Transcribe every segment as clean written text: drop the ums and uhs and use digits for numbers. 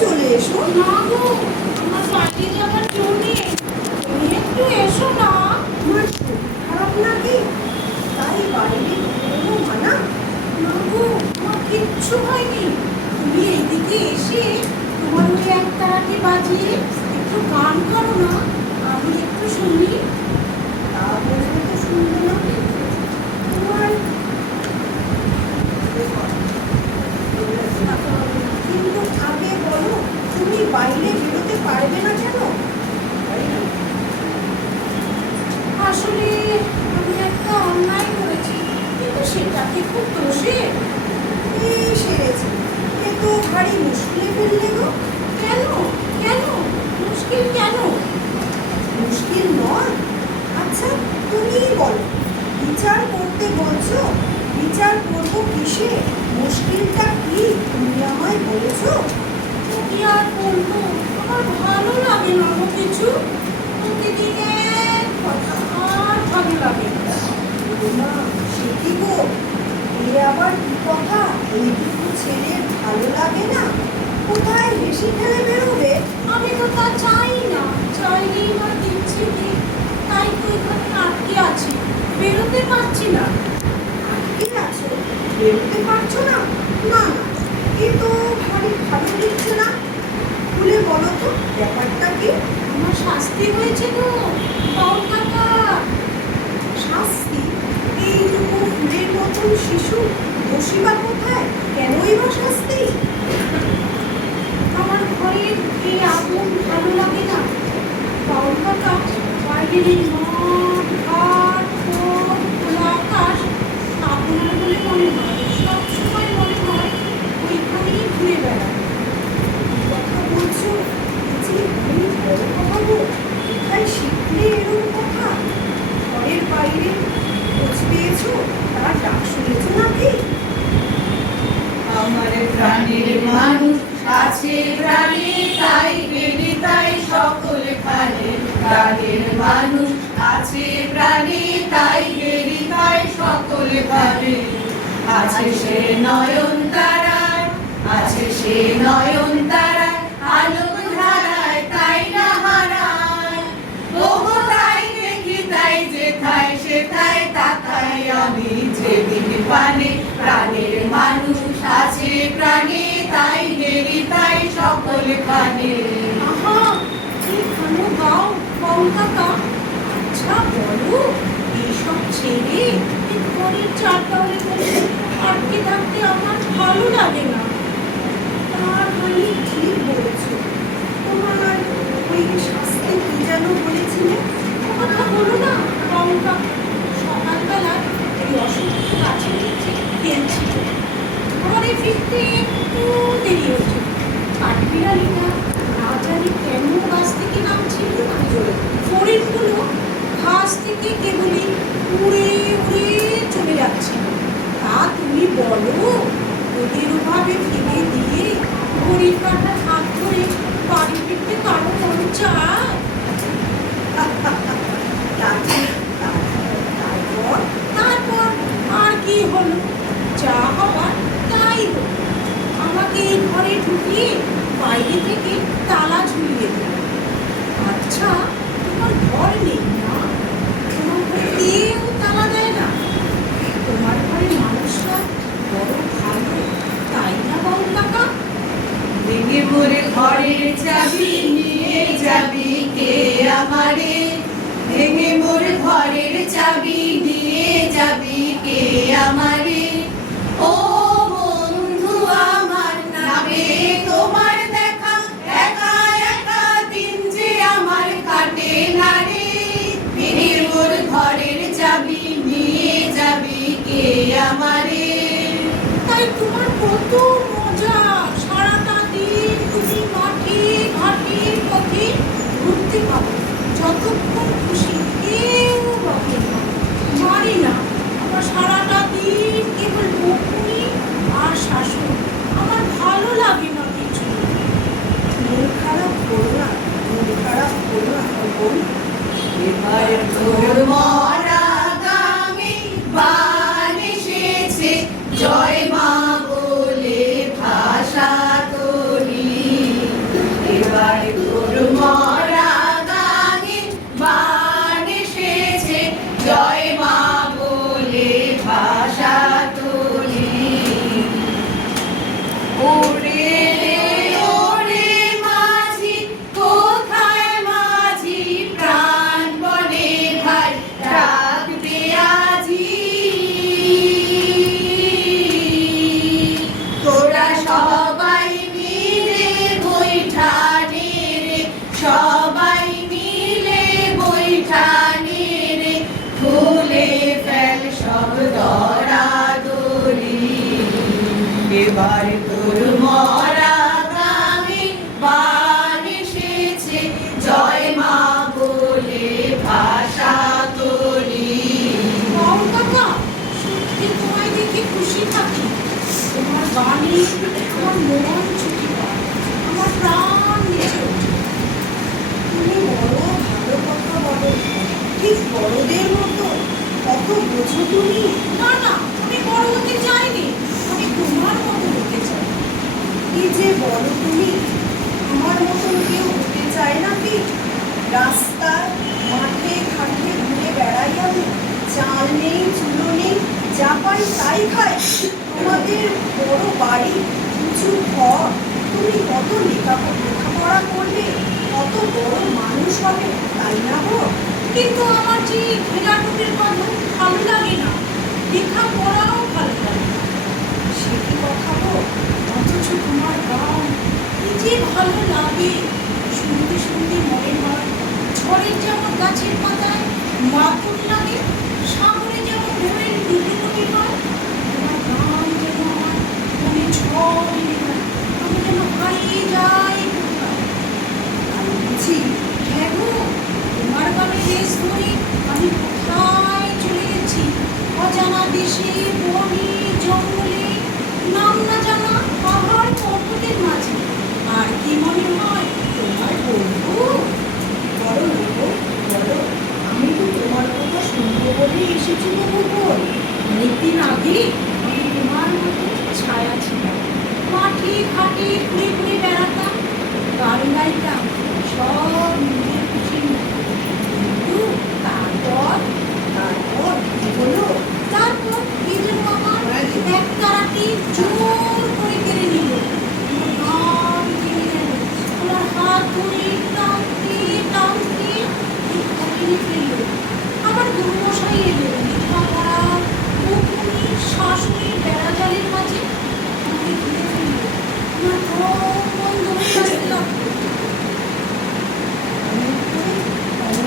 চলে এসো। না গো, আমার বাইরে যাওয়ার জো নেই। তুমি একটু এসো না। আমার শরীর খারাপ নাকি, তাই বাইরে বেরোনো মানা? না গো, আমার কিচ্ছু হয়নি। তুমি এইদিকে এসে তোমার ওই একতারাটি বাজিয়ে একটু গান করো না, আমি একটু শুনি। তা বলবো তো শুনবো না। তোমার কিন্তু আগে বলো, তুমি বাইরে বেরোতে পারবে না কেন? আসলে আমি একটা অন্যায় করেছি, কিন্তু সেটাকে খুব দোষে। এই সেরেছে, এ তো ভারী মুশকিলে ফেললে গো। কেন? কেন মুশকিল কেন? মুশকিল নয়। আচ্ছা তুমিই বলো, বিচার করতে বলছো, বিচার করবো কিসে? মুশকিলটা কি তুমি আমায় বলেছো? কি আর বলবো, আমার ভালো লাগে না গো কিছু। প্রতিদিন এক কথা, আর ভালো লাগে না। না সে কি গো, এ আবার কি কথা? এইটুকু ছেলের ভালো লাগে না? কোথায় বেশি খেলে বেরোবে? আমি তো তা চাই না, চাইলেই বা দিচ্ছি কি? তাই তো এখানে আটকে আছি, বেরোতে পারছি না। আটকে আছো, বেরোতে পারছো না? না না, এ তো ভারী ভালো দিচ্ছে না। খুলে বলো তো ব্যাপারটা কি? আমার শাস্তি হয়েছে তো বাউল কাকা। শাস্তি? এইটুকু ফুলের মতন শিশু বসিবা কোথায়? কেনই বা শাস্তি? আমার ঘরের এই আগুন ভালো লাগে না বাউল কাকা। বাইরের এই মাঠ ঘাট পথ খোলা আকাশ আপনার বলে মনে হয়, সবসময় মনে হয় ওইখানেই ঘুরে বেড়ায়। কথা বলছো, যে তুমি বড় কথা গো, কোথায় শিখলে এরকম কথা? ঘরের বাইরে খোঁজ পেয়েছো, তার ডাক শুনেছো নাকি? আমার প্রাণের মানুষ আছে প্রাণী, তাই বেরি তাই সকল খানে। প্রাণের মানুষ আছে প্রাণী, তাই বেরি তাই সকল খানে। আছে সে নয়ন তারায়, আছে সে নয়ন তারায়, আলোক ধারায় তাই না হারায়। ওগো তাই দেখি তাই যেথায় সেথায় তাকাই আমি যেদিন পানে। প্রাণের মানুষ আছে প্রাণী, তাই হেরি তাই সকল খানে। আহা, কি ভালো গাও বাউল কাকা। আচ্ছা বলো, এইসব ছেড়ে এই ঘরের চার দেওয়ালে বসে আটকে থাকতে আমার ভালো লাগে না। তার মানে ঠিক বলেছো। তোমার ওই শাস্তি কি যেন বলেছিলে? কথা বলো না বাউল কাকা। সকালবেলা এই অসুস্থ গাছের নিচে খেলছিল, ঘরে ফিরতে একটু দেরি হচ্ছে। কাঠবিড়ালিটা না জানি কেন গাছ থেকে নামছিল না, হরিণগুলো ঘাস থেকে কেবলই উড়ে উড়ে চলে যাচ্ছিল। তা তুমি বলো, ওদের ওভাবে ফেলে দিয়ে ঘড়ির কাঁটার হাত ধরে বাড়ি ফিরতে কারো মন চায়? তারপর তারপর আর কি হলো? যা হবার তাই হলো। আমাকে এই ঘরে ঢুকিয়ে বাইরে থেকে তালা ঝুলিয়ে দিল। আচ্ছা, তোমার ঘর নেই না? তোমার ঘরে কেউ তালা দেয় না? তোমার ঘরের মানুষরা বড় ভালো, তাই না বাউল কাকা? ভেঙে মোরে ঘরের চাবি নিয়ে যাবি কে আমারে। ভেঙে মোর ঘরের চাবি নিয়ে যাবি কে আমারে। ও বন্ধু আমার নামে তোমার দেখা, একা একা দিন যে আমার কাটে না রে। ভেঙে মোর ঘরের চাবি নিয়ে যাবি কে আমারে। তাই তোমার কত মজা, সারাটা দিন তুমি মাঠে ঘাটে পথে ঘুরতে পারো, যতক্ষণ খুশি কেউ বকে না, মারি না। আমার সারাটা দিন কেবল বকুনি আর শাসন, আমার ভালো লাগে না কিছু। মন খারাপ করো না, মন খারাপ করো না বোন। এবার তোর মরা গাঙে বান এসেছে, জয় মা বলে ভাষা তোরি। বলছো তুমি? না না, আমি বড় হতে চাইনি, আমি তোমার মতো হতে চাই। কি যে বলো তুমি? আমার মতন কেউ হতে চায় নাকি? রাস্তায় মাঠে ঘাটে ঘুরে বেড়াই আমি, চাল নেই চুলো নেই, যা পাই তাই খাই। তোমাদের বড় বাড়ি, উঁচু ঘর, তুমি কত লেখাপড়া করবে, কত বড় মানুষ হবে, তাই না গো? কিন্তু আমার যে ঘেরাটুকের কথা ভালো লাগে না, লেখাপড়াও ভালো লাগে না। সে কি কথা গো? অথচ তোমার গান কি যে ভালো লাগে, শুনতে শুনতে মনে হয় ঝড়ের যেমন গাছের পাতায় মাথুর লাগে, সাগরে যেমন ঢেউয়ের ডুবি হয়, তোমার গান যেন আমার মনে ঝড় এনে দেয়। আমি যেন হারিয়ে যাই কোথায়। আমি বুঝি। হ্যাঁ গো, তোমার গানে রেস ধরে আমি কোথায় চলে গেছি, অজানা দেশে, বনে জঙ্গলে, নাম না জানা পাহাড় পর্বতের মাঝে। আর কি মনে হয় তোমার বন্ধু? বলো না গো, বলো। আমি তো তোমার কথা শুনবো বলে এসেছি গো গোপন। অনেকদিন আগে আমি তোমার মতো ছায়া ছিলাম, মাঠে ঘাটে ঘুরে ঘুরে বেড়াতাম, গান গাইতাম, সব নিজের খুশির মতো। কিন্তু তারপর কি হলো? তারপর কি যেন আমার এক তারাটি জোর করে কেড়ে নিল। আমার গান থেমে গেল। আমার হাত ধরে টানতে টানতে ভিক্ষা টেনে ফেলল। আমার গুরুমশাই এলো, লেখাপড়া, বকুনি, শাশুড়ির বেড়াজালের মাঝে আমাকে ঘিরে ফেলল। আমার দম বন্ধ হয়ে আসতে লাগলো। অমন করে বলো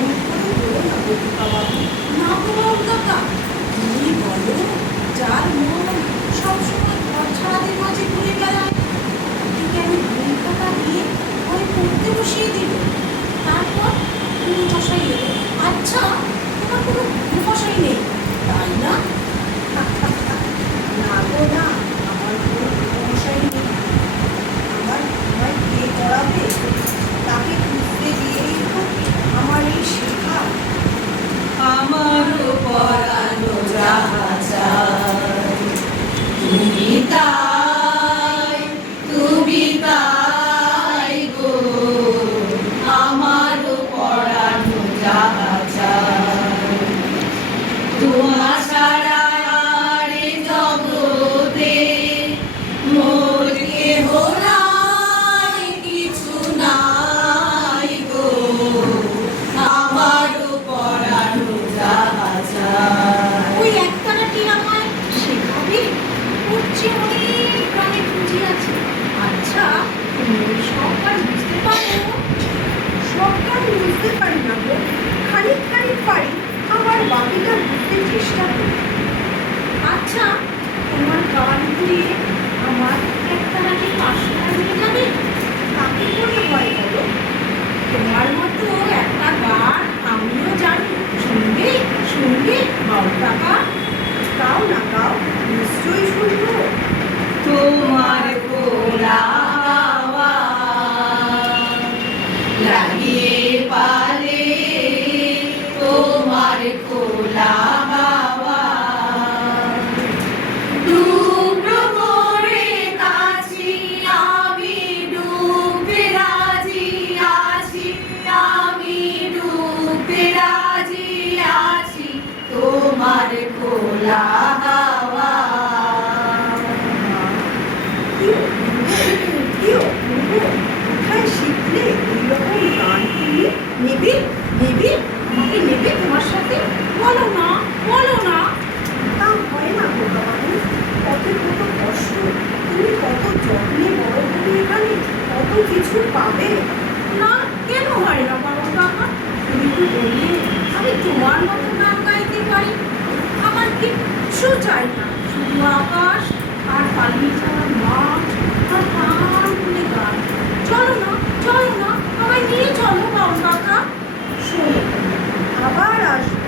না গো বাবু। না তোমার কাকা, তুমি বলো, যার মন সবসময় ঘর ছাড়াদের মাঝে ঘুরে বেড়ায়, তাকে আমি বই খাতা দিয়ে ঘরে পড়তে বসিয়ে দিল। তারপর গুরু মশাই এলো। আচ্ছা, তোমার কোনো গুরু মশাই নেই, তাই না? না গো না, আমার কোনো সমস্যাই নেই। আমায় কে করাবে? তাকে খুঁজতে গিয়েই তো আমার এই শেখা। আমারও পরানো যাহা চায়, তুমি তাই, তুমি তাই গো। আমারও পরানো যাহা চায়, তোমার ছাড়া আর এ জগতে মোর কেহ নাই, কিছু নাই গো। আমারও পরানো যাহা চায়। ওই একতারাটি আমায় শেখাবে, করছে অনেক প্রাণে খুঁজে আছে। আচ্ছা, তুমি ওই সব আর বুঝতে পারো? সবটা আমি বুঝতে পারি না গো, খানিক খানিক পারি, আবার বাকিটা বুঝতে চেষ্টা করি। আচ্ছা, তোমার গান ঘুরিয়ে আমার একতারাটি পাশে নিয়ে যাবে? তাকে করে হয় বলো? তোমার মতো একটা গান আমিও জানি, শুনবে শুনবে বাবু কাকা? গাও না গাও, নিশ্চয়ই শুনবো। তোমার কোলা লাগিয়ে পালে, তোমার কোলা হাওয়া ডুবো করে কাছি, আমি ডুবতে রাজি আছি, আমি ডুবতে রাজি আছি, তোমার কোলা হাওয়া। কোথায় শিখলে এইরকম গান তুমি? নেবে নেবে, আমাকে নেবে তোমার সাথে? বলো না, বলো না। তা হয় না গো বাবু, কত কত কষ্ট, তুমি কত যত্নে বড় হবে এখানে, কত কিছু পাবে। না, কেন হয় না বাবু কাকা? তুমি তো বললে আমি তোমার মতো গান গাইতে পারি। আমার কিচ্ছু চাই না, শুধু আকাশ আর পালিয়ে যাওয়ার মাঠ আর পাহাড় খুলে গান। চলো না, চলো না, আমায় নিয়ে চলো বাবু কাকা। শোনো, আবার আসবো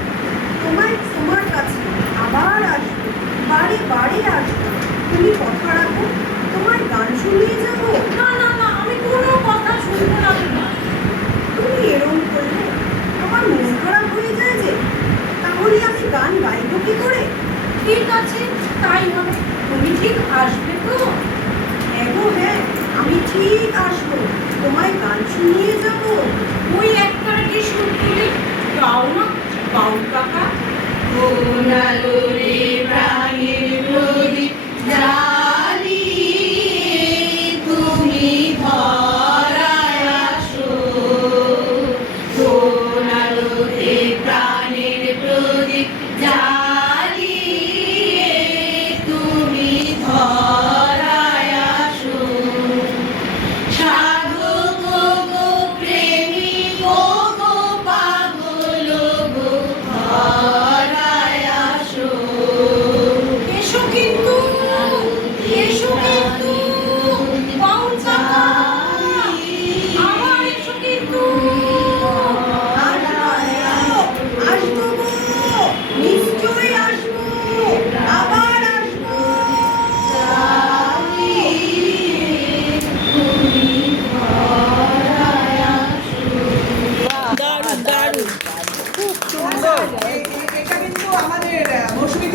তোমার কাছে, আবার আসবো, বারে বারে আসবো। তুমি কথা রাখো, তোমার গান শুনিয়ে যাবো। না না না, আমি কোনো কথা শুনবো না তোমার। তুমি এরম করলে আমার মন খারাপ হয়ে যায় যে, তাহলে আমি গান গাইবো কি করে? ঠিক আসবো, তোমায় গান শুনিয়ে যাবো। ওই একটা যে সুর তুলে গাও না বাউল কাকা। কোন আলো রে প্রাণের প্রদীপ, যা